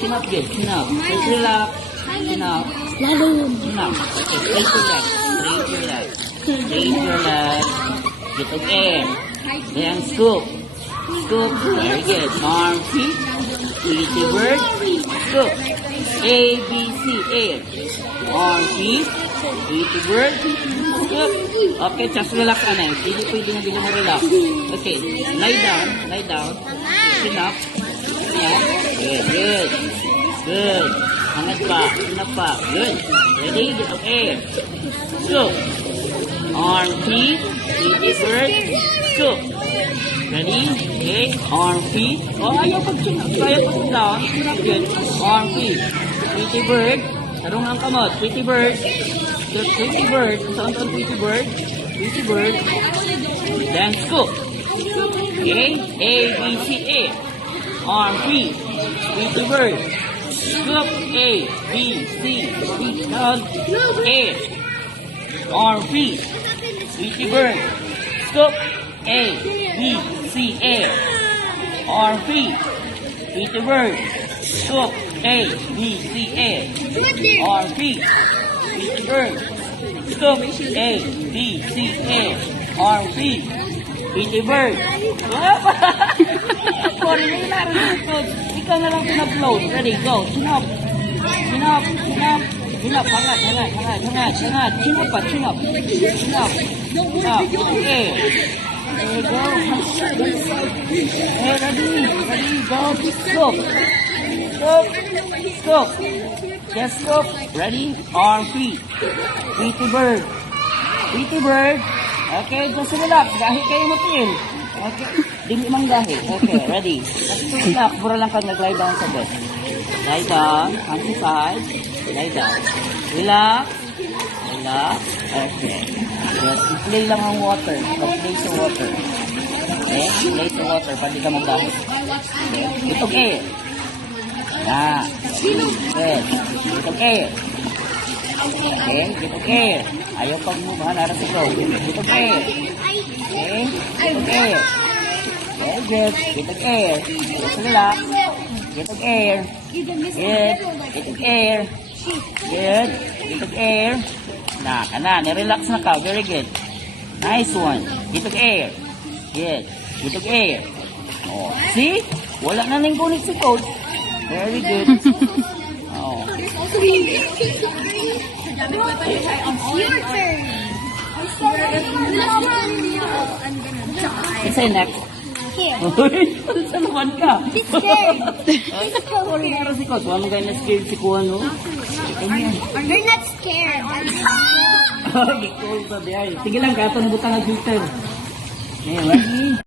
Chin up, good. Chin up. Just relax. Chin up. Lalo. Chin up. Okay, straight your leg. Straight your leg. Straight your leg. Get of air. Then scoop. Scoop. Very good. Arm, feet. Tweety bird. Scoop. A, B, C, air. Arm, feet. Tweety bird. Scoop. Okay, just relax na. Hindi pwede na mo relax. Okay, lie down. Lie down. Chin up. Yeah. Good, good. Good. Hangat pa. Chin up pa. Good. Ready? Get of air. Scoop. Arm, feet. Tweety bird. Scoop. Ready? Okay. Arm, feet. Oh, ayaw pag-chin up. Ayaw pag-down. Chin up, good. Arm, feet. Tweety bird. Tarong ang kamot. Tweety bird. Good. Tweety bird. Saan ang tweety bird? Tweety bird. Then scoop. Okay. A, B, C, A. Arm, feet. Tweety bird. Scoop. A, B, C. Feet down. A. Arm, feet. Tweety bird. Scoop. A, B, C, A. Arm, feet. Tweety bird. Scoop. A, B, C, A. Arm, feet. Tweety bird. Scoop. A, B, C, A. Arm, feet. Tweety bird. Sorry, may narinig. Ikaw na lang pinag-float. Ready, go. Chin up. Chin up. Chin up. Chin up. Hangat, hangat, hangat, hangat, hangat. Chin up pa, chin up. Chin up. Chin up. Okay. There you go. Hey, ready. Ready, go. Scoop. Scoop. Scoop. Just scoop. Ready? Arm, feet. Tweety bird. Tweety bird. Okay, just relax. Gahi kayo matil. Okay. Dili mang gahi. Okay, ready. Just relax. Pura lang kang nag-lie down sa bed. Lie down. Hands to side. Lie down. Relax. Relax. Okay. Just play lang ang water. Play sa water. Okay? Play sa water. Pwede ka mag-gahi. Okay. Ito okay. Ah. Good. Ito okay. Okay. Ito okay. Ayaw pag-move. Nara sa go. Ito okay. Okay. Ito okay. Very good. Get of air. Just relax. Get of air. Good. Get of air. Good. Get of air. Na, kana. Nirelax na ka. Very good. Nice one. Get of air. Good. Get of air. Oh, see? Wala na nang gunit si coach. Very good. Oh. It's a next. Sa naman ka. He's scared. He's so Wala scared. na si coach. Wala kayo na scared si Kuya, no? You're not scared. Sige lang, katong butang ang filter. Eh, ready?